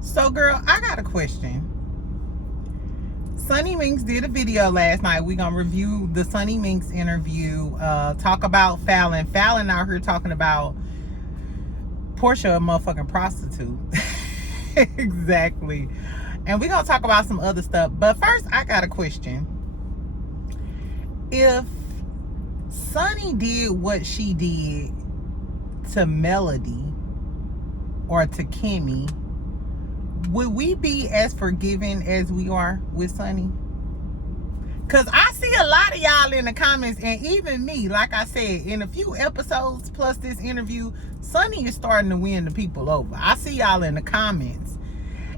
So, girl, I got a question. Sunni Minx did a video last night. We're going to review the Sunni Minx interview, talk about Fallon. Fallon out here talking about Porsha, a motherfucking prostitute. Exactly. And we're going to talk about some other stuff. But first, I got a question. If Sunni did what she did to Melody or to Kimmy, would we be as forgiving as we are with Sunni? Because I see a lot of y'all in the comments, and even me, like I said, in a few episodes plus this interview, Sunni is starting to win the people over. I see y'all in the comments.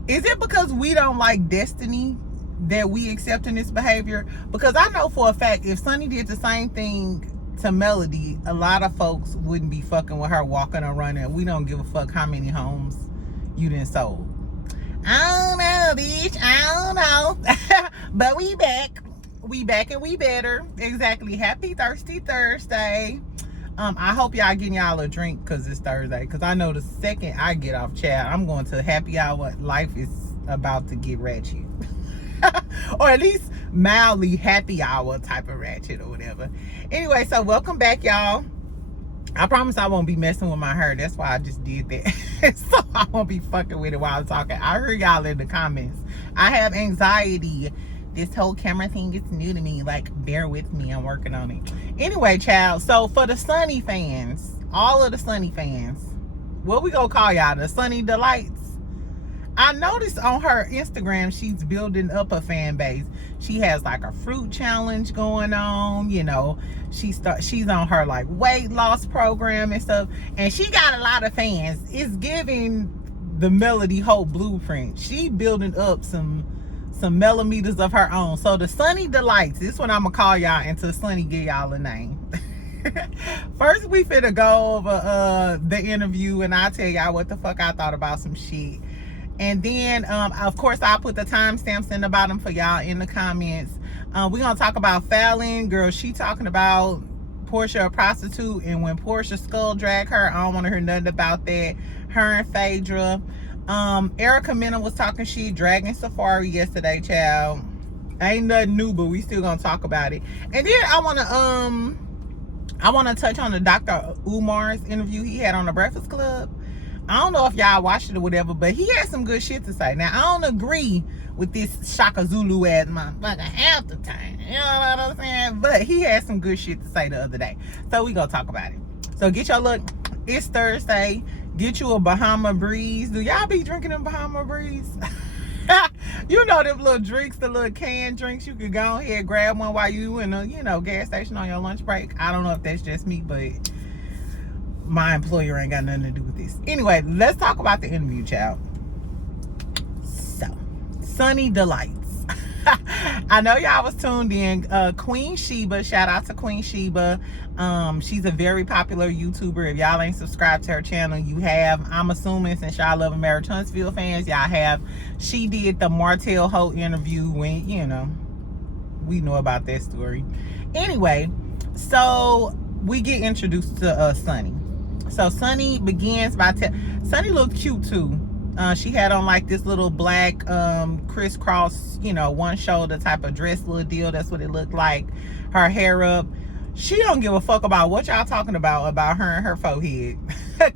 Is it because we don't like Destiny that we accepting this behavior? Because I know for a fact, if Sunni did the same thing to Melody, a lot of folks wouldn't be fucking with her walking or running. We don't give a fuck how many homes you done sold. I don't know, bitch. I don't know. But we back. We back and we better. Exactly. Happy Thirsty Thursday. I hope y'all getting y'all a drink because it's Thursday. Because I know the second I get off chat, I'm going to happy hour. Life is about to get ratchet. Or at least mildly happy hour type of ratchet or whatever. Anyway, so welcome back, y'all. I promise I won't be messing with my hair. That's why I just did that. So I won't be fucking with it while I'm talking. I heard y'all in the comments. I have anxiety. This whole camera thing is new to me. Like, bear with me. I'm working on it. Anyway, child. So for the Sunni fans, all of the Sunni fans, what we gonna call y'all? The Sunni Delights? I noticed on her Instagram, she's building up a fan base. She has like a fruit challenge going on, you know. She's on her like weight loss program and stuff, and she got a lot of fans. It's giving the Melody Hope blueprint. She building up some millimeters of her own. So the Sunni Delights, this is what I'm gonna call y'all until Sunni give y'all a name. First, we finna go over the interview, and I'll tell y'all what the fuck I thought about some shit. And then, of course, I'll put the timestamps in the bottom for y'all in the comments. We're going to talk about Falynn. Girl, she talking about Porsha, a prostitute. And when Porsha skull drag her, I don't want to hear nothing about that. Her and Phaedra. Erica Mena was talking shit, dragging Safari yesterday, child. Ain't nothing new, but we still going to talk about it. And then I want to touch on the Dr. Umar's interview he had on the Breakfast Club. I don't know if y'all watched it or whatever, but he had some good shit to say. Now, I don't agree with this Shaka Zulu ass motherfucker half the time. You know what I'm saying? But he had some good shit to say the other day. So we gonna talk about it. So get your look. It's Thursday. Get you a Bahama Breeze. Do y'all be drinking them Bahama Breeze? You know them little drinks, the little canned drinks. You could go ahead, grab one while you in a, gas station on your lunch break. I don't know if that's just me, but my employer ain't got nothing to do with this. Anyway, let's talk about the interview, child. So, Sunni Delights. I know y'all was tuned in. Queen Sheba, shout out to Queen Sheba. She's a very popular YouTuber. If y'all ain't subscribed to her channel, you have. I'm assuming since y'all love Marriage Huntsville fans, y'all have. She did the Martell Holt interview when, we know about that story. Anyway, so we get introduced to Sunni. So Sunni begins by Sunni looked cute too. She had on like this little black crisscross, one shoulder type of dress little deal. That's what it looked like. Her hair up. She don't give a fuck about what y'all talking about her and her forehead.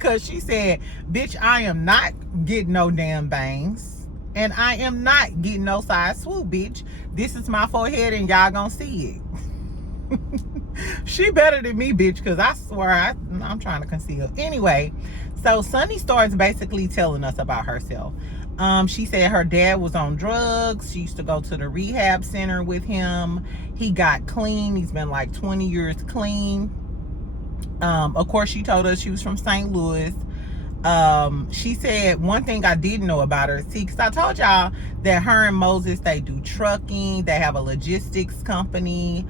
Cause she said, bitch, I am not getting no damn bangs. And I am not getting no side swoop, bitch. This is my forehead and y'all gonna see it. She better than me, bitch, because I swear I'm trying to conceal. Anyway, so Sunni starts basically telling us about herself. She said her dad was on drugs. She used to go to the rehab center with him. He got clean. He's been like 20 years clean. Of course, she told us she was from St. Louis. She said one thing I didn't know about her. See, because I told y'all that her and Moses, they do trucking. They have a logistics company.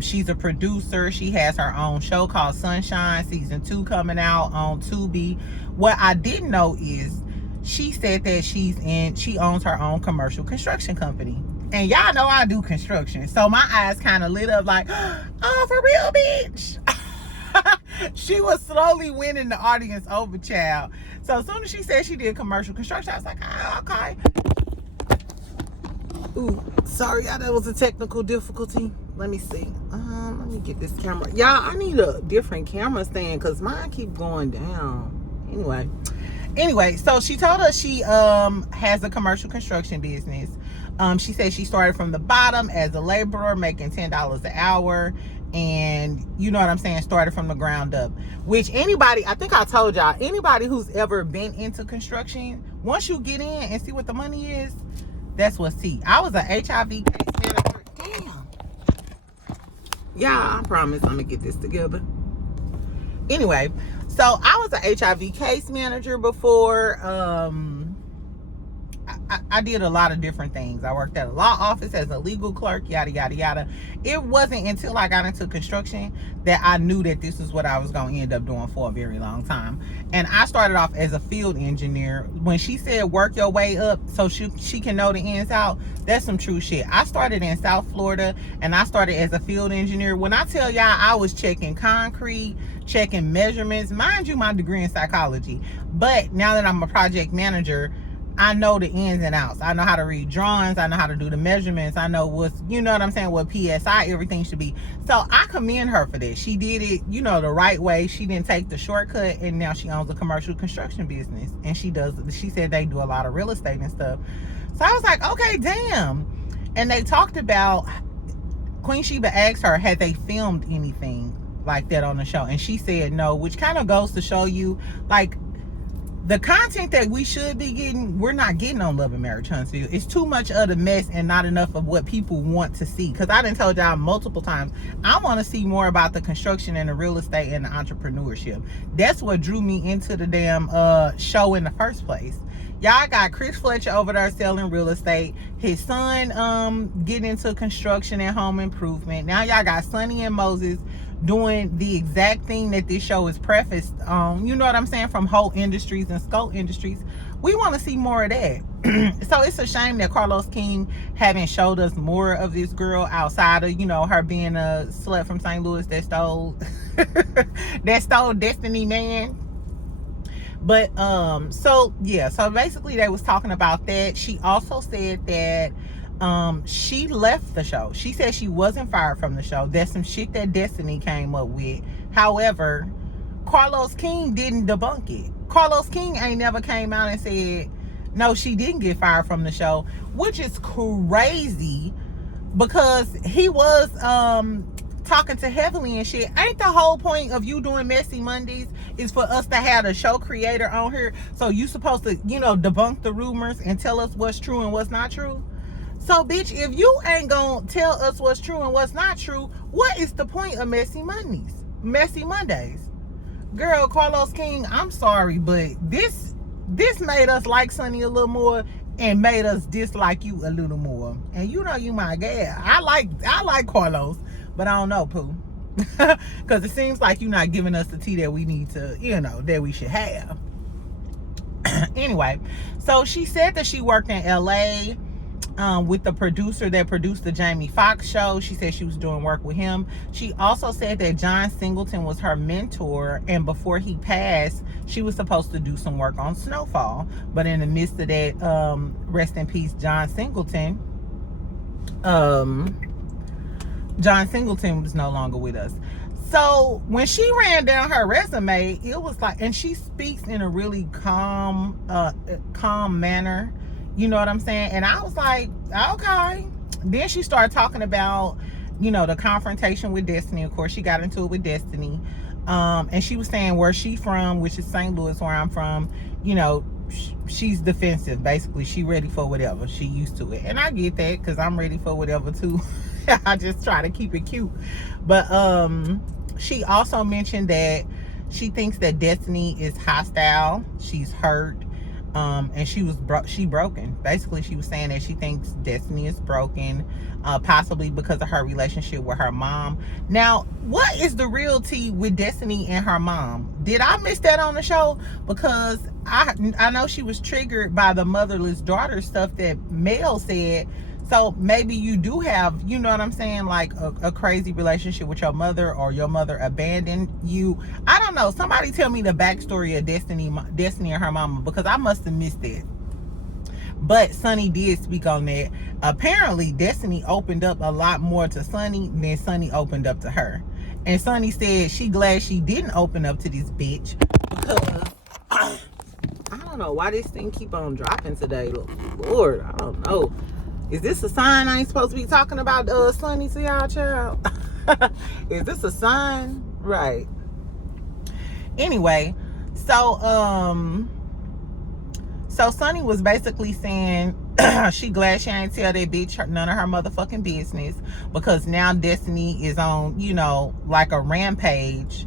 She's a producer. She has her own show called Sunshine, season 2 coming out on Tubi. What I didn't know is she said that she owns her own commercial construction company. And y'all know I do construction. So my eyes kind of lit up like, oh, for real, bitch. She was slowly winning the audience over, child. So as soon as she said she did commercial construction, I was like, oh, okay. Ooh, sorry, that was a technical difficulty. Let me see. Let me get this camera. Y'all, I need a different camera stand because mine keep going down. Anyway, so she told us she has a commercial construction business. She said she started from the bottom as a laborer making $10 an hour, and you know what I'm saying, started from the ground up. Which anybody, I think I told y'all, anybody who's ever been into construction, once you get in and see what the money is, that's what's tea. I was an HIV case manager. Damn. Yeah, I promise I'm gonna get this together. Anyway, so I was an HIV case manager before. I did a lot of different things. I worked at a law office as a legal clerk, yada, yada, yada. It wasn't until I got into construction that I knew that this is what I was going to end up doing for a very long time. And I started off as a field engineer. When she said work your way up so she can know the ins out, that's some true shit. I started in South Florida, and I started as a field engineer. When I tell y'all, I was checking concrete, checking measurements. Mind you, my degree in psychology. But now that I'm a project manager, I know the ins and outs. I know how to read drawings. I know how to do the measurements. I know what's, you know what I'm saying, what PSI everything should be. So I commend her for this. She did it, you know, the right way. She didn't take the shortcut, and now she owns a commercial construction business. And she said they do a lot of real estate and stuff. So I was like, okay, damn. And they talked about, Queen Sheba asked her, had they filmed anything like that on the show? And she said no, which kind of goes to show you, like, the content that we should be getting, we're not getting on Love and Marriage Huntsville. It's too much of the mess and not enough of what people want to see. Because I done told y'all multiple times, I want to see more about the construction and the real estate and the entrepreneurship. That's what drew me into the damn show in the first place. Y'all got Chris Fletcher over there selling real estate. His son getting into construction and home improvement. Now y'all got Sunni and Moses doing the exact thing that this show is prefaced on, you know what I'm saying, from Whole Industries and Scope Industries. We want to see more of that. So it's a shame that Carlos King haven't showed us more of this girl outside of, you know, her being a slut from St. Louis that stole that stole Destiny Man. But so yeah, so basically they was talking about that. She also said that she left the show. She said she wasn't fired from the show. There's some shit that Destiny came up with. However, Carlos King didn't debunk it. Carlos King ain't never came out and said, no, she didn't get fired from the show, which is crazy because he was talking to Heavenly and shit. Ain't the whole point of you doing Messy Mondays is for us to have a show creator on here? So you supposed to, you know, debunk the rumors and tell us what's true and what's not true? So, bitch, if you ain't gonna tell us what's true and what's not true, what is the point of Messy Mondays? Messy Mondays? Girl, Carlos King, I'm sorry, but this made us like Sunny a little more and made us dislike you a little more. And you know you my gal. I like Carlos, but I don't know, Pooh. Because it seems like you're not giving us the tea that we need to, you know, that we should have. Anyway, so she said that she worked in LA with the producer that produced the Jamie Foxx show. She said she was doing work with him. She also said that John Singleton was her mentor, and before he passed, she was supposed to do some work on Snowfall. But in the midst of that, rest in peace, John Singleton. John Singleton was no longer with us. So when she ran down her resume, it was like, and she speaks in a really calm manner. You know what I'm saying? And I was like, okay. Then she started talking about, you know, the confrontation with Destiny. Of course, she got into it with Destiny. And she was saying where she from, which is St. Louis, where I'm from. You know, she's defensive. Basically, she ready for whatever. She used to it. And I get that because I'm ready for whatever too. I just try to keep it cute. But she also mentioned that she thinks that Destiny is hostile. She's hurt. And she broken. Basically, she was saying that she thinks Destiny is broken, possibly because of her relationship with her mom. Now, what is the real tea with Destiny and her mom? Did I miss that on the show? Because I know she was triggered by the motherless daughter stuff that Mel said. So maybe you do have, you know what I'm saying, like a crazy relationship with your mother, or your mother abandoned you. I don't know. Somebody tell me the backstory of Destiny and her mama, because I must have missed it. But Sunni did speak on that. Apparently, Destiny opened up a lot more to Sunni than Sunni opened up to her. And Sunni said she glad she didn't open up to this bitch, because I don't know why this thing keep on dropping today. Lord, I don't know. Is this a sign I ain't supposed to be talking about Sunni to y'all, child? Is this a sign? Right. Anyway, so Sunni was basically saying she glad she ain't tell that bitch none of her motherfucking business, because now Destiny is on, you know, like a rampage,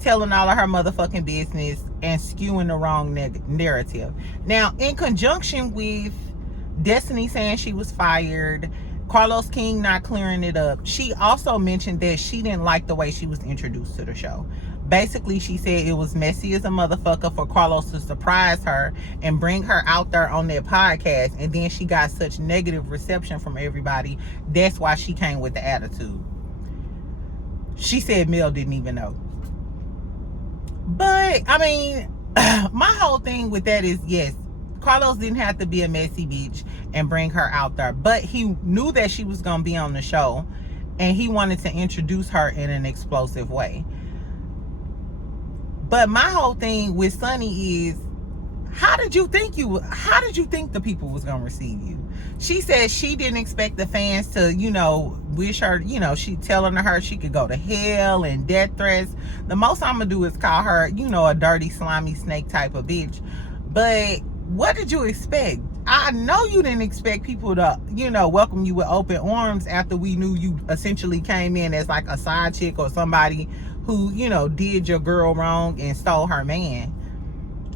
telling all of her motherfucking business and skewing the wrong narrative. Now, in conjunction with Destiny saying she was fired, Carlos King not clearing it up, she also mentioned that she didn't like the way she was introduced to the show. Basically, she said it was messy as a motherfucker for Carlos to surprise her and bring her out there on their podcast, and then she got such negative reception from everybody. That's why she came with the attitude. She said Mel didn't even know. But, I mean, my whole thing with that is, yes, Carlos didn't have to be a messy bitch and bring her out there, but he knew that she was going to be on the show, and he wanted to introduce her in an explosive way. But my whole thing with Sunni is, how did you think the people was going to receive you? She said she didn't expect the fans to, you know, wish her, you know, she telling her she could go to hell and death threats. The most I'm going to do is call her, you know, a dirty, slimy snake type of bitch. But what did you expect? I know you didn't expect people to, you know, welcome you with open arms after we knew you essentially came in as like a side chick or somebody who, you know, did your girl wrong and stole her man.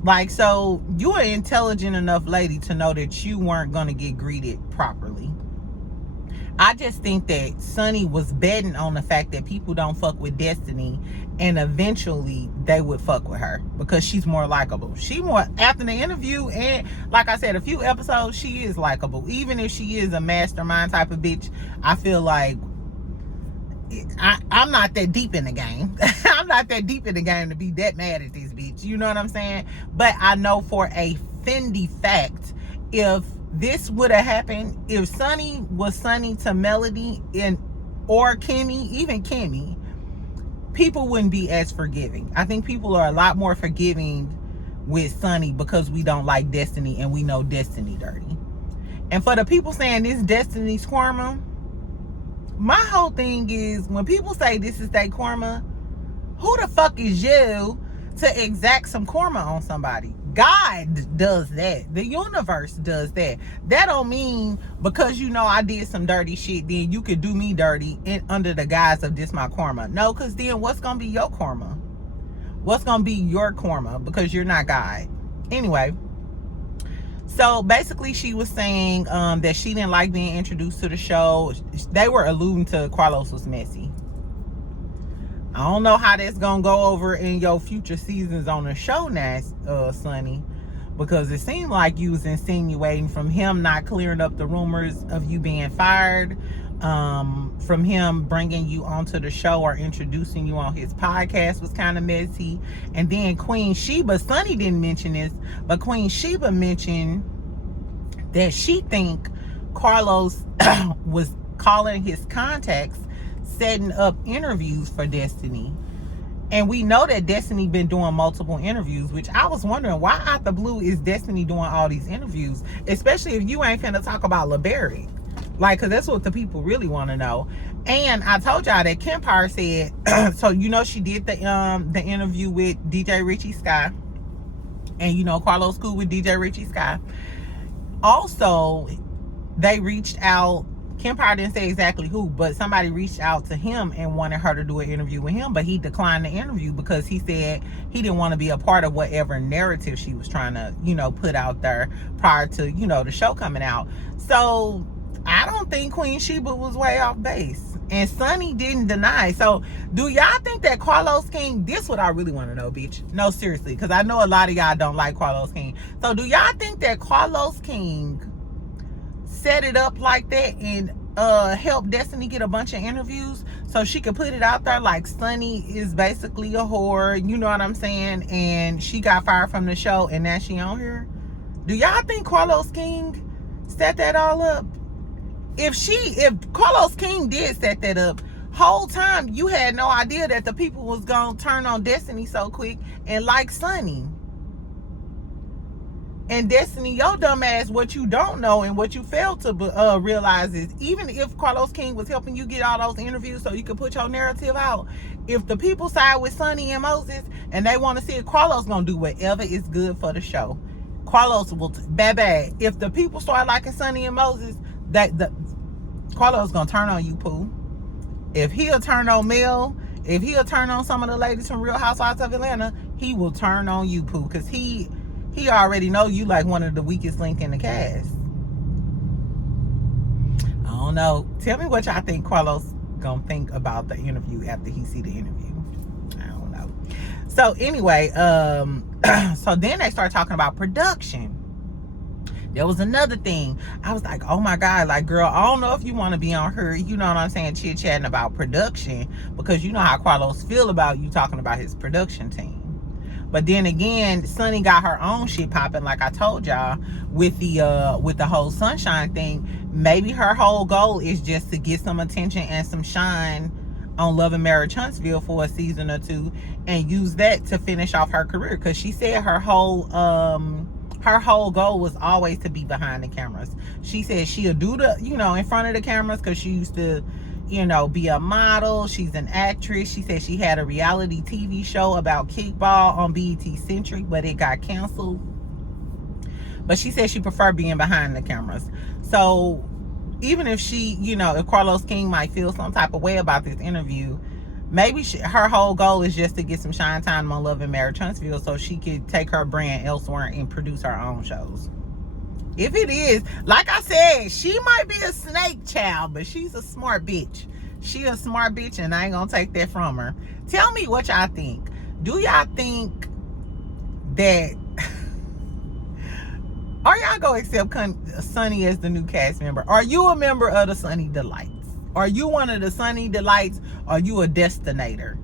Like, so you're an intelligent enough lady to know that you weren't going to get greeted properly. I just think that Sunni was betting on the fact that people don't fuck with Destiny, and eventually they would fuck with her because she's more likable. After the interview, and like I said, a few episodes, she is likable. Even if she is a mastermind type of bitch, I feel like I'm not that deep in the game. I'm not that deep in the game to be that mad at this bitch. You know what I'm saying? But I know for a Fendi fact, if this would have happened, if Sunni was Sunni to Melody or Kimmy, even Kimmy, people wouldn't be as forgiving. I think people are a lot more forgiving with Sunni because we don't like Destiny and we know Destiny dirty. And for the people saying this Destiny's karma, my whole thing is, when people say this is their karma, who the fuck is you to exact some karma on somebody? God does that. The universe does that. That don't mean because you know I did some dirty shit, then you could do me dirty under the guise of this my karma. No, because then what's going to be your karma? What's going to be your karma? Because you're not God. Anyway. So basically she was saying that she didn't like being introduced to the show. They were alluding to Carlos was messy. I don't know how that's going to go over in your future seasons on the show now, Sunni. Because it seemed like you was insinuating from him not clearing up the rumors of you being fired. From him bringing you onto the show or introducing you on his podcast was kind of messy. And then Queen Sheba, Sunni didn't mention this, but Queen Sheba mentioned that she think Carlos was calling his contacts, setting up interviews for Destiny. And we know that Destiny been doing multiple interviews, which I was wondering, why out the blue is Destiny doing all these interviews, especially if you ain't finna talk about LeBerry. Like, because that's what the people really want to know. And I told y'all that Kempire said, so you know she did the interview with DJ Richie Sky. And you know Carlos cool with DJ Richie Sky. Also, they reached out, Kempire didn't say exactly who, but somebody reached out to him and wanted her to do an interview with him, but he declined the interview because he said he didn't want to be a part of whatever narrative she was trying to, you know, put out there prior to, you know, the show coming out. So I don't think Queen Sheba was way off base. And Sunni didn't deny. So do y'all think that Carlos King, this what I really want to know, bitch. No, seriously, because I know a lot of y'all don't like Carlos King. So do y'all think that Carlos King set it up like that and help Destiny get a bunch of interviews so she could put it out there like Sunni is basically a whore, you know what I'm saying, and she got fired from the show and now she on here? Do y'all think Carlos King set that all up? If Carlos King did set that up, whole time you had no idea that the people was gonna turn on Destiny so quick and like Sunni. And Destiny, your dumb ass, what you don't know and what you fail to realize is, even if Carlos King was helping you get all those interviews so you could put your narrative out, if the people side with Sunni and Moses and they want to see it, Carlos gonna do whatever is good for the show. Carlos will baby. If the people start liking Sunni and Moses, Carlos gonna turn on you, Pooh. If he'll turn on Mel, if he'll turn on some of the ladies from Real Housewives of Atlanta, he will turn on you, Pooh, because he already know you like one of the weakest link in the cast. I don't know. Tell me what y'all think Carlos gonna think about the interview after he see the interview. I don't know. So anyway, so then they start talking about production. There was another thing. I was like, oh my God, like, girl, I don't know if you want to be on her, you know what I'm saying, chit-chatting about production, because you know how Carlos feel about you talking about his production team. But then again, Sunni got her own shit popping, like I told y'all, with the whole Sunshine thing. Maybe her whole goal is just to get some attention and some shine on Love and Marriage Huntsville for a season or two and use that to finish off her career. Because she said her whole goal was always to be behind the cameras. She said she'll do the, in front of the cameras because she used to, be a model. She's an actress. She said she had a reality TV show about kickball on BET Centric, but it got canceled. But she said she preferred being behind the cameras. So even if she, if Carlos King might feel some type of way about this interview, maybe her whole goal is just to get some shine time on Love and Marriage Huntsville so she could take her brand elsewhere and produce her own shows. If it is, like I said, she might be a snake child, but she's a smart bitch. She a smart bitch, and I ain't gonna take that from her. Tell me what y'all think. Do y'all think that are y'all gonna accept Sunni as the new cast member? Are you a member of the Sunni Delights? Are you one of the Sunni Delights? Are you a Destinator?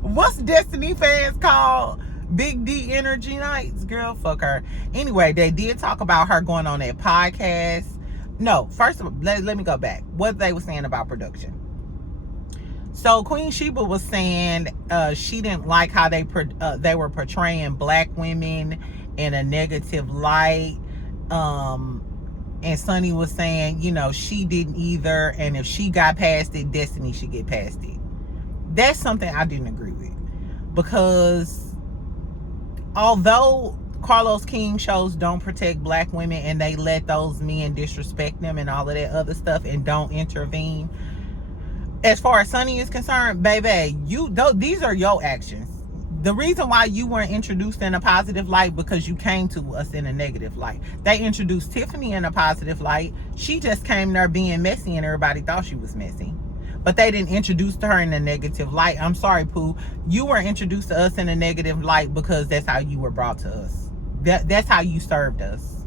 What's Destiny fans call Big D Energy Nights? Girl, fuck her. Anyway, they did talk about her going on that podcast. No, first of all, let me go back. What they were saying about production. So Queen Sheba was saying she didn't like how they were portraying black women in a negative light. And Sunni was saying, she didn't either. And if she got past it, Destiny should get past it. That's something I didn't agree with. Because although Carlos King shows don't protect black women and they let those men disrespect them and all of that other stuff and don't intervene, as far as Sunni is concerned, baby, these are your actions. The reason why you weren't introduced in a positive light because you came to us in a negative light. They introduced Tiffany in a positive light. She just came there being messy and everybody thought she was messy. But they didn't introduce her in a negative light. I'm sorry, Pooh. You were introduced to us in a negative light because that's how you were brought to us. That's how you served us.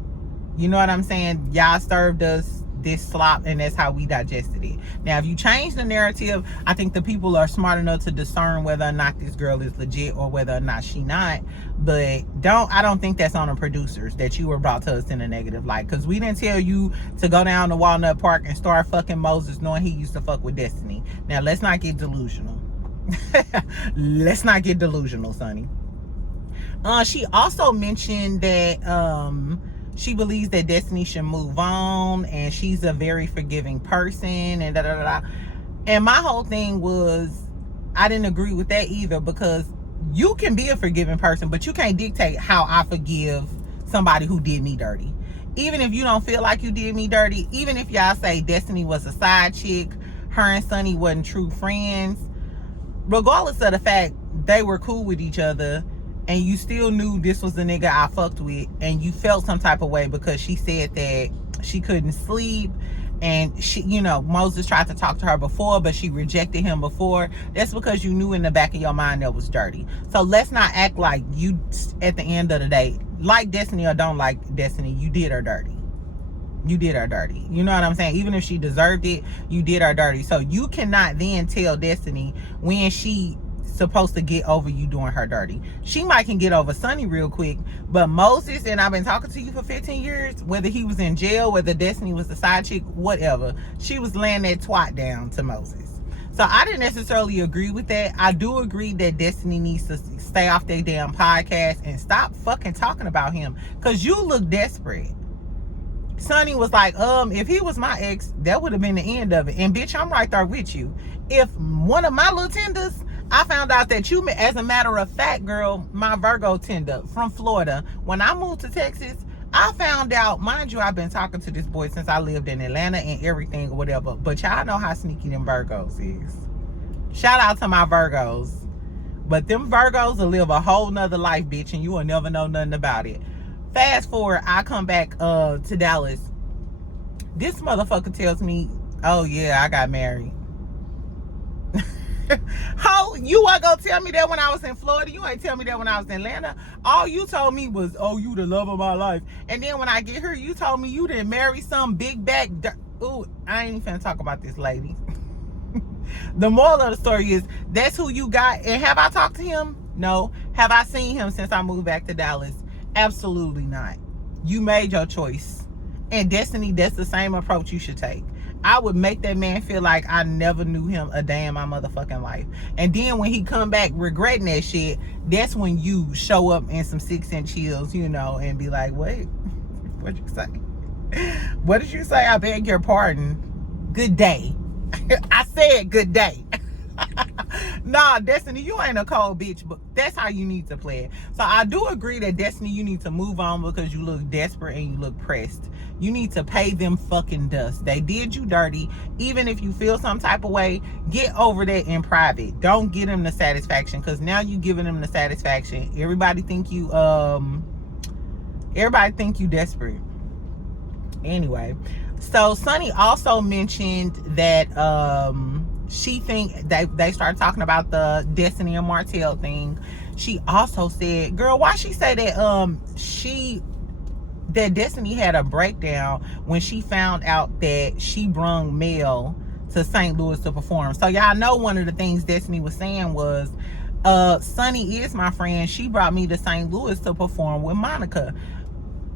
You know what I'm saying? Y'all served us this slop and that's how we digested it. Now, if you change the narrative, I think the people are smart enough to discern whether or not this girl is legit or whether or not she not. But I don't think that's on the producers that you were brought to us in a negative light, because we didn't tell you to go down to Walnut Park and start fucking Moses knowing he used to fuck with Destiny. Now, let's not get delusional. Let's not get delusional, Sunni. She also mentioned that she believes that Destiny should move on and she's a very forgiving person and da-da-da-da. And my whole thing was, I didn't agree with that either, because you can be a forgiving person, but you can't dictate how I forgive somebody who did me dirty. Even if you don't feel like you did me dirty, even if y'all say Destiny was a side chick, her and Sunni wasn't true friends, regardless of the fact they were cool with each other, and you still knew this was the nigga I fucked with, and you felt some type of way because she said that she couldn't sleep, and she, Moses tried to talk to her before, but she rejected him before. That's because you knew in the back of your mind that was dirty. So let's not act like you, at the end of the day, like Destiny or don't like Destiny, you did her dirty. You did her dirty. You know what I'm saying? Even if she deserved it, you did her dirty. So you cannot then tell Destiny when she supposed to get over you doing her dirty. She might can get over Sunni real quick, but Moses, and I've been talking to you for 15 years, whether he was in jail, whether Destiny was the side chick, whatever, she was laying that twat down to Moses. So I didn't necessarily agree with that. I do agree that Destiny needs to stay off their damn podcast and stop fucking talking about him, because you look desperate. Sunni was like, if he was my ex, that would have been the end of it. And bitch, I'm right there with you. If one of my little tenders, I found out that you, as a matter of fact, girl, my Virgo tender from Florida, when I moved to Texas, I found out, mind you, I've been talking to this boy since I lived in Atlanta and everything or whatever, but y'all know how sneaky them Virgos is. Shout out to my Virgos. But them Virgos will live a whole nother life, bitch, and you will never know nothing about it. Fast forward, I come back to Dallas. This motherfucker tells me, oh yeah, I got married. How you ain't gonna tell me that when I was in Florida? You ain't tell me that when I was in Atlanta. All you told me was, oh, you the love of my life. And then when I get here, you told me you didn't marry some big back. Ooh, I ain't even finna talk about this lady. The moral of the story is, that's who you got. And have I talked to him? No. Have I seen him since I moved back to Dallas? Absolutely not. You made your choice. And Destiny, that's the same approach you should take. I would make that man feel like I never knew him a day in my motherfucking life. And then when he come back regretting that shit, that's when you show up in some 6-inch heels, you know, and be like, wait, what'd you say? What did you say? I beg your pardon. Good day. I said good day. Nah, Destiny, you ain't a cold bitch, but that's how you need to play it. So I do agree that, Destiny, you need to move on because you look desperate and you look pressed. You need to pay them fucking dust. They did you dirty. Even if you feel some type of way, get over that in private. Don't give them the satisfaction, because now you giving them the satisfaction. Everybody think you desperate. Anyway, so Sunni also mentioned that she think they started talking about the Destiny and Martell thing. She also said, girl, why she say that that Destiny had a breakdown when she found out that she brung Mel to St. Louis to perform. So y'all know one of the things Destiny was saying was, Sunni is my friend. She brought me to St. Louis to perform with Monica.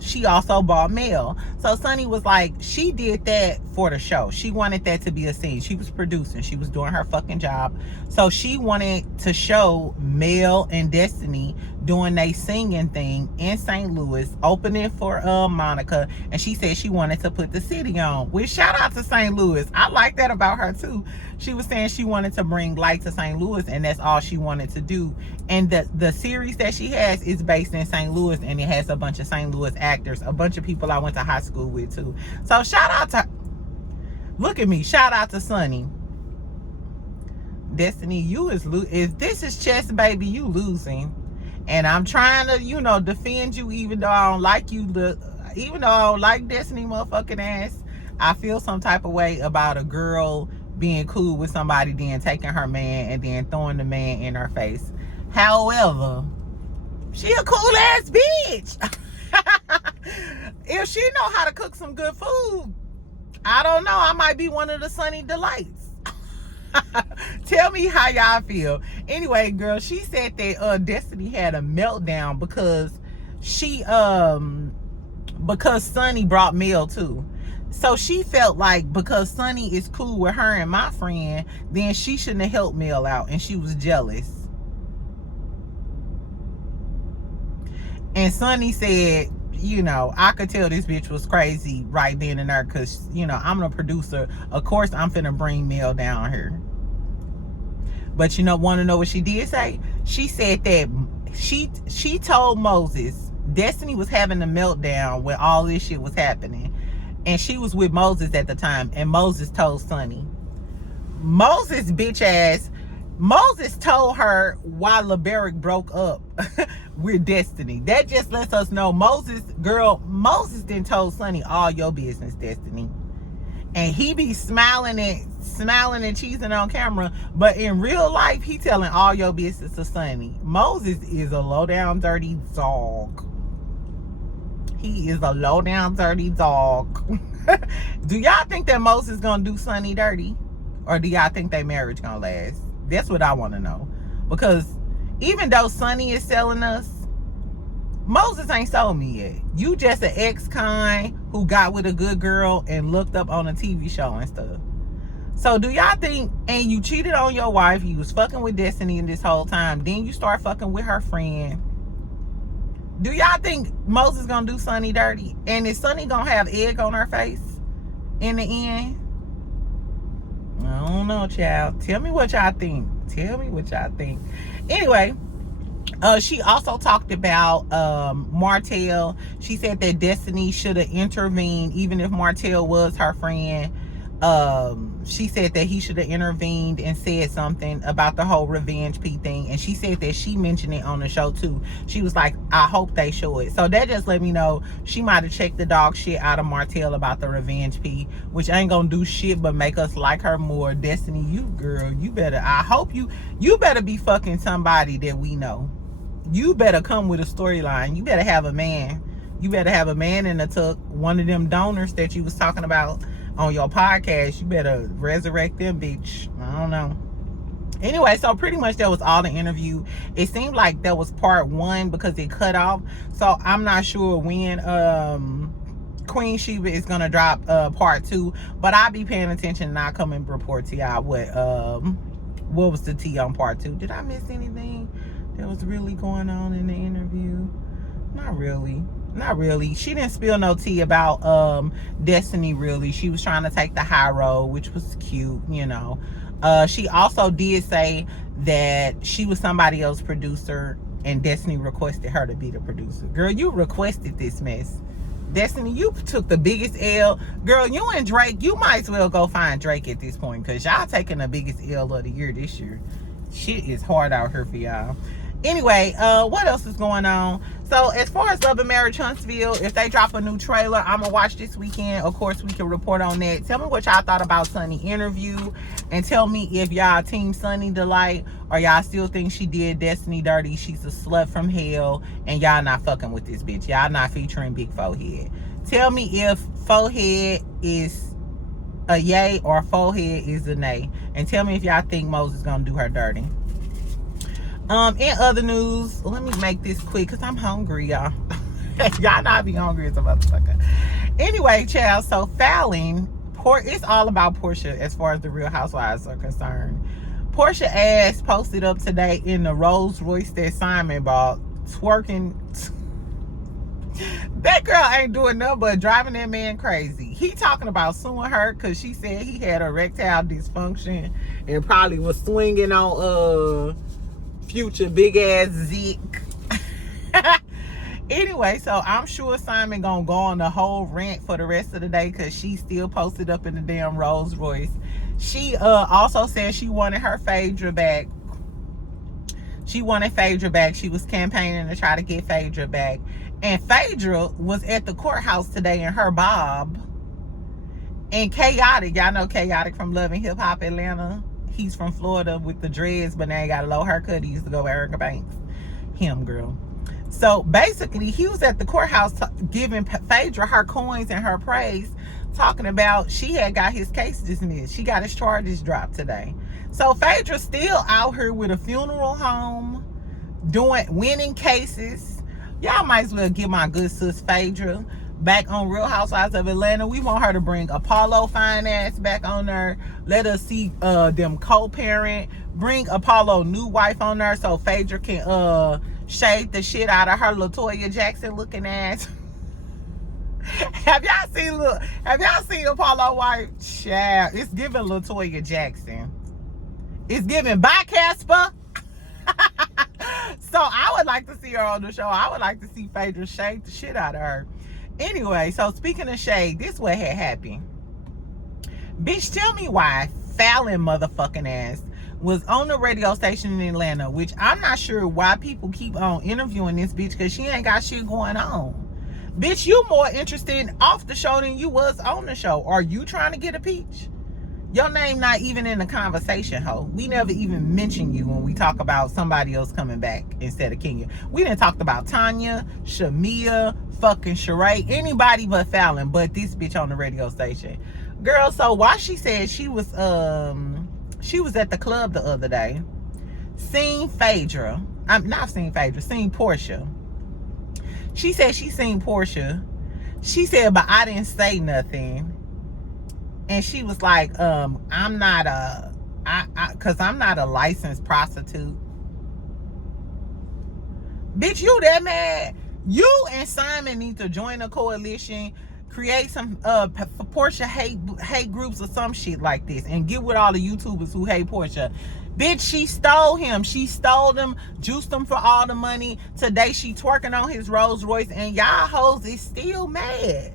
She also bought Mel. So Sunni was like, she did that for the show. She wanted that to be a scene. She was producing. She was doing her fucking job. So she wanted to show Mel and Destiny doing a singing thing in St. Louis, opening for Monica. And she said she wanted to put the city on. Which, shout out to St. Louis. I like that about her too. She was saying she wanted to bring light to St. Louis, and that's all she wanted to do. And the series that she has is based in St. Louis, and it has a bunch of St. Louis actors, a bunch of people I went to high school with too. So shout out to, look at me, shout out to Sunni. Destiny, you is if this is chess, baby, you losing. And I'm trying to, you know, defend you, even though I don't like you, even though I don't like Destiny motherfucking ass. I feel some type of way about a girl being cool with somebody, then taking her man and then throwing the man in her face. However, she a cool ass bitch. If she know how to cook some good food, I don't know, I might be one of the Sunni delights. Tell me how y'all feel. Anyway, girl, she said that Destiny had a meltdown because because Sunni brought Mel too. So she felt like because Sunni is cool with her and my friend, then she shouldn't have helped Mel out, and she was jealous. And Sunni said, you know, I could tell this bitch was crazy right then and there, because, you know, I'm the producer. Of course I'm finna bring Mel down here. But you know, want to know what she did say? She said that she told Moses Destiny was having a meltdown when all this shit was happening, and she was with Moses at the time, and Moses told Sunni. Moses bitch ass, Moses told her why LeBerick broke up with Destiny. That just lets us know Moses didn't told Sunni all your business, Destiny. And he be smiling and cheesing on camera, but in real life he telling all your business to Sunni. Moses is a low down dirty dog. He is a low down dirty dog. Do y'all think that Moses gonna do Sunni dirty? Or do y'all think their marriage gonna last? That's what I want to know. Because even though Sunni is selling us, Moses ain't sold me yet. You just an ex-con who got with a good girl and looked up on a TV show and stuff. So do y'all think, and you cheated on your wife, you was fucking with Destiny in this whole time, then you start fucking with her friend. Do y'all think Moses gonna do Sunni dirty? And is Sunni gonna have egg on her face in the end? I don't know, child. Tell me what y'all think. Tell me what y'all think. Anyway, she also talked about Martell. She said that Destiny should have intervened, even if Martell was her friend. She said that he should have intervened and said something about the whole revenge P thing. And she said that she mentioned it on the show too. She was like, I hope they show it. So that just let me know she might have checked the dog shit out of Martell about the revenge P, which ain't gonna do shit but make us like her more. Destiny, you girl, you better, I hope you better be fucking somebody that we know. You better come with a storyline. You better have a man. You better have a man in the tuck. One of them donors that you was talking about on your podcast. You better resurrect them, bitch. I don't know. Anyway, so pretty much that was all the interview. It seemed like that was part one because it cut off. So I'm not sure when Queen Sheba is gonna drop part two. But I'll be paying attention and I'll come and report to y'all what was the tea on part two. Did I miss anything that was really going on in the interview? Not really. Not really. She didn't spill no tea about Destiny, really. She was trying to take the high road, which was cute, you know. She also did say that she was somebody else's producer and Destiny requested her to be the producer. Girl, you requested this mess. Destiny, you took the biggest L. Girl, you and Drake, you might as well go find Drake at this point because y'all taking the biggest L of the year this year. Shit is hard out here for y'all. Anyway, what else is going on? So as far as Love and Marriage Huntsville, if they drop a new trailer, I'm gonna watch this weekend. Of course, we can report on that. Tell me what y'all thought about Sunni interview, and tell me if y'all team Sunni Delight or y'all still think she did Destiny dirty. She's a slut from hell, and y'all not fucking with this bitch. Y'all not featuring Big Forehead. Tell me if Forehead is a yay or Forehead is a nay, and tell me if y'all think Moses gonna do her dirty. In other news, let me make this quick because I'm hungry, y'all. Y'all know I be hungry as a motherfucker. Anyway, child, so Falynn, it's all about Porsha as far as the Real Housewives are concerned. Porsha ass posted up today in the Rolls Royce that Simon bought, twerking. That girl ain't doing nothing but driving that man crazy. He talking about suing her because she said he had erectile dysfunction and probably was swinging on Future big ass Zeke. Anyway, so I'm sure Simon gonna go on the whole rant for the rest of the day because she still posted up in the damn Rolls Royce. She also said she wanted her Phaedra back. She wanted Phaedra back. She was campaigning to try to get Phaedra back. And Phaedra was at the courthouse today in her bob. And Chaotic, y'all know Chaotic from Love and Hip Hop Atlanta. He's from Florida with the dreads, but now he got a low haircut. He used to go with Erica Banks. Him, girl. So basically, he was at the courthouse giving Phaedra her coins and her praise, talking about she had got his case dismissed. She got his charges dropped today. So Phaedra's still out here with a funeral home, winning cases. Y'all might as well give my good sis Phaedra back on Real Housewives of Atlanta. We want her to bring Apollo fine ass back on there. Let us see them co-parent. Bring Apollo new wife on there so Phaedra can shade the shit out of her LaToya Jackson looking ass. Have y'all seen Apollo wife? Child, it's giving LaToya Jackson. It's giving bye Casper. So I would like to see her on the show. I would like to see Phaedra shade the shit out of her. Anyway, so speaking of shade, this what had happened. Bitch, tell me why Falynn motherfucking ass was on the radio station in Atlanta, which I'm not sure why people keep on interviewing this bitch because she ain't got shit going on. Bitch, you more interested off the show than you was on the show. Are you trying to get a peach? Your name not even in the conversation, ho. We never even mention you when we talk about somebody else coming back instead of Kenya. We didn't talk about Tanya, Shamia, fucking Sheree, anybody but Fallon, but this bitch on the radio station. Girl, so why she said she was at the club the other day, seen Phaedra. I'm not seen Phaedra, seen Porsha. She said she seen Porsha. She said, but I didn't say nothing. And she was like, I'm not cause I'm not a licensed prostitute. Bitch, you that mad? You and Simon need to join a coalition, create some Porsche hate groups or some shit like this, and get with all the YouTubers who hate Porsha. Bitch, she stole him. She stole them, juiced him for all the money. Today she twerking on his Rolls Royce, and y'all hoes is still mad.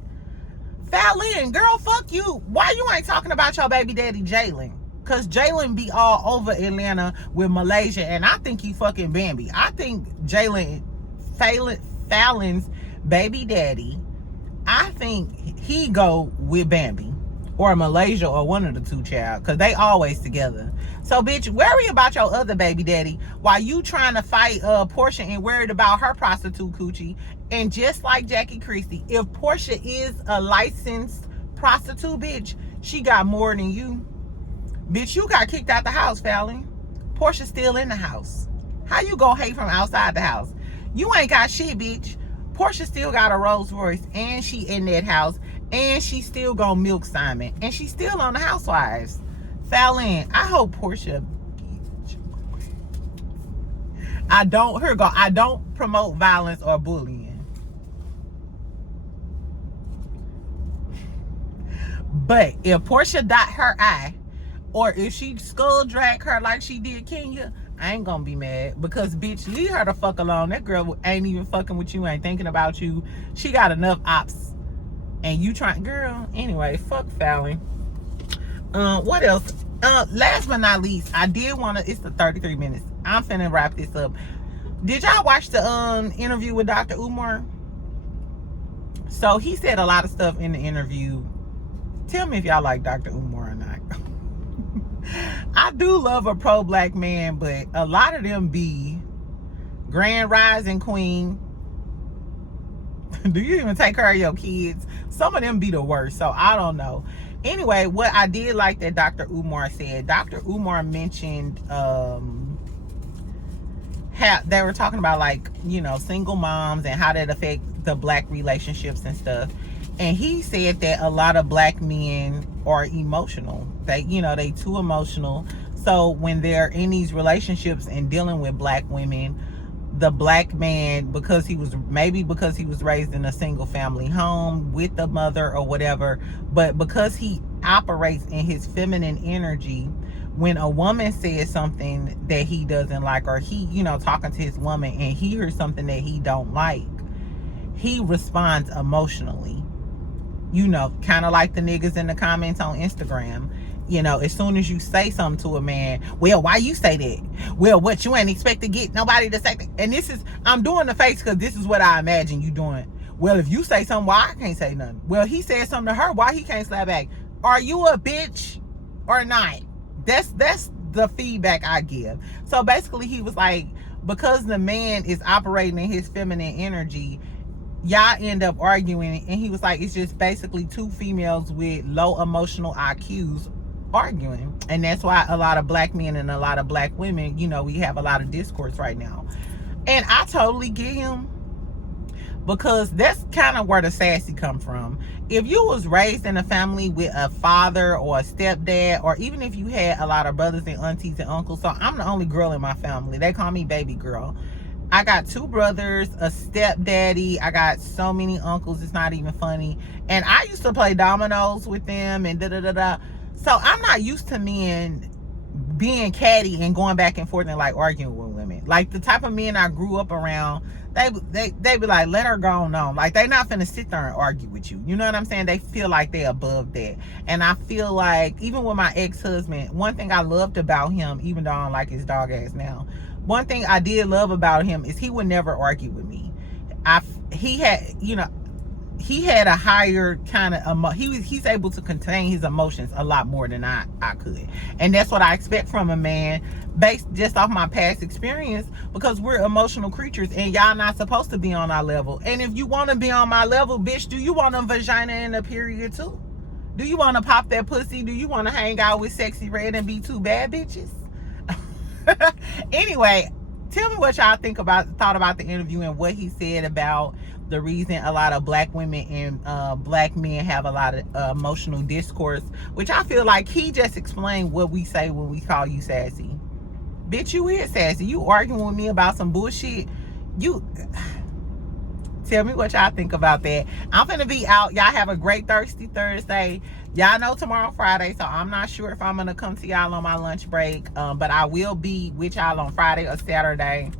Falynn, girl, fuck you. Why you ain't talking about your baby daddy Jalen? Cause Jalen be all over Atlanta with Malaysia, and I think he fucking Bambi. I think Fallon's baby daddy, I think he go with Bambi or Malaysia or one of the two, child, cause they always together. So bitch, worry about your other baby daddy while you trying to fight Porsha and worried about her prostitute coochie. And just like Jackie Christie, if Porsha is a licensed prostitute, bitch, she got more than you. Bitch, you got kicked out the house, Falynn. Porsha's still in the house. How you gonna hate from outside the house? You ain't got shit, bitch. Porsha still got a Rolls Royce, and she in that house, and she still gonna milk Simon, and she still on the Housewives. Falynn, I hope Porsha, bitch. I don't promote violence or bullying. But if Porsha dot her eye, or if she skull drag her like she did Kenya, I ain't gonna be mad. Because, bitch, leave her the fuck alone. That girl ain't even fucking with you, ain't thinking about you. She got enough ops. And you trying, girl, anyway, fuck Falynn. What else? Last but not least, I did want to, it's the 33 minutes. I'm finna wrap this up. Did y'all watch the interview with Dr. Umar? So he said a lot of stuff in the interview. Tell me if y'all like Dr. Umar or not. I do love a pro-black man, but a lot of them be grand rising queen. Do you even take care of your kids? Some of them be the worst, so I don't know. Anyway, what I did like that Dr. Umar said, Dr. Umar mentioned how they were talking about, like, you know, single moms and how that affect the black relationships and stuff. And he said that a lot of black men are emotional. They, you know, they too emotional. So when they're in these relationships and dealing with black women, the black man, because he was raised in a single family home with the mother or whatever, but because he operates in his feminine energy, when a woman says something that he doesn't like, or he, you know, talking to his woman and he hears something that he don't like, he responds emotionally. You know, kind of like the niggas in the comments on Instagram. You know, as soon as you say something to a man, well, why you say that? Well, what, you ain't expect to get nobody to say that? And this is, I'm doing the face because this is what I imagine you doing. Well, if you say something, why I can't say nothing? Well, he said something to her, why he can't slap back? Are you a bitch or not? That's the feedback I give. So basically he was like, because the man is operating in his feminine energy, y'all end up arguing. And he was like, it's just basically two females with low emotional IQs arguing. And that's why a lot of black men and a lot of black women, you know, we have a lot of discourse right now. And I totally get him, because that's kind of where the sassy come from. If you was raised in a family with a father or a stepdad, or even if you had a lot of brothers and aunties and uncles, so I'm the only girl in my family. They call me baby girl. I got 2 brothers, a stepdaddy. I got so many uncles, it's not even funny. And I used to play dominoes with them and da-da-da-da. So I'm not used to men being catty and going back and forth and like arguing with women. Like the type of men I grew up around, they be like, let her go on. Like they not finna sit there and argue with you. You know what I'm saying? They feel like they above that. And I feel like even with my ex-husband, one thing I loved about him, even though I don't like his dog ass now, one thing I did love about him is he would never argue with me. He had, you know, he had a higher kind of he's able to contain his emotions a lot more than I could, and that's what I expect from a man based just off my past experience, because we're emotional creatures and y'all not supposed to be on our level. And if you want to be on my level, bitch, do you want a vagina and a period too? Do you want to pop that pussy? Do you want to hang out with Sexy Red and be two bad bitches? Anyway, tell me what y'all thought about the interview and what he said about the reason a lot of black women and black men have a lot of emotional discourse, which I feel like he just explained what we say when we call you sassy. Bitch, you is sassy. You arguing with me about some bullshit. You tell me what y'all think about that. I'm finna be out. Y'all have a great Thirsty Thursday. Y'all know tomorrow Friday, so I'm not sure if I'm gonna come to y'all on my lunch break, but I will be with y'all on Friday or Saturday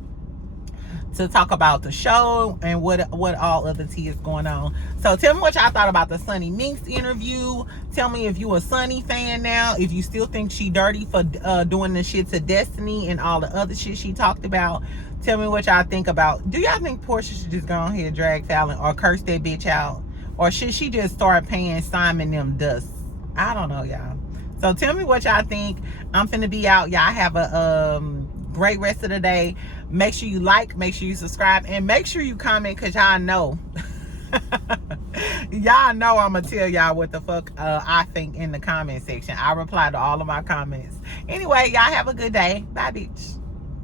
to talk about the show and what all other tea is going on. So tell me what y'all thought about the Sunni Minx interview. Tell me if you a Sunni fan now, if you still think she dirty for doing the shit to Destiny and all the other shit she talked about. Tell me what y'all think about. Do y'all think Porsha should just go on here and drag Falynn or curse that bitch out? Or should she just start paying Simon them dust? I don't know, y'all. So tell me what y'all think. I'm finna be out. Y'all have a great rest of the day. Make sure you like, make sure you subscribe, and make sure you comment, because y'all know y'all know I'm gonna tell y'all what the fuck I think in the comment section. I reply to all of my comments. Anyway, y'all have a good day. Bye, bitch.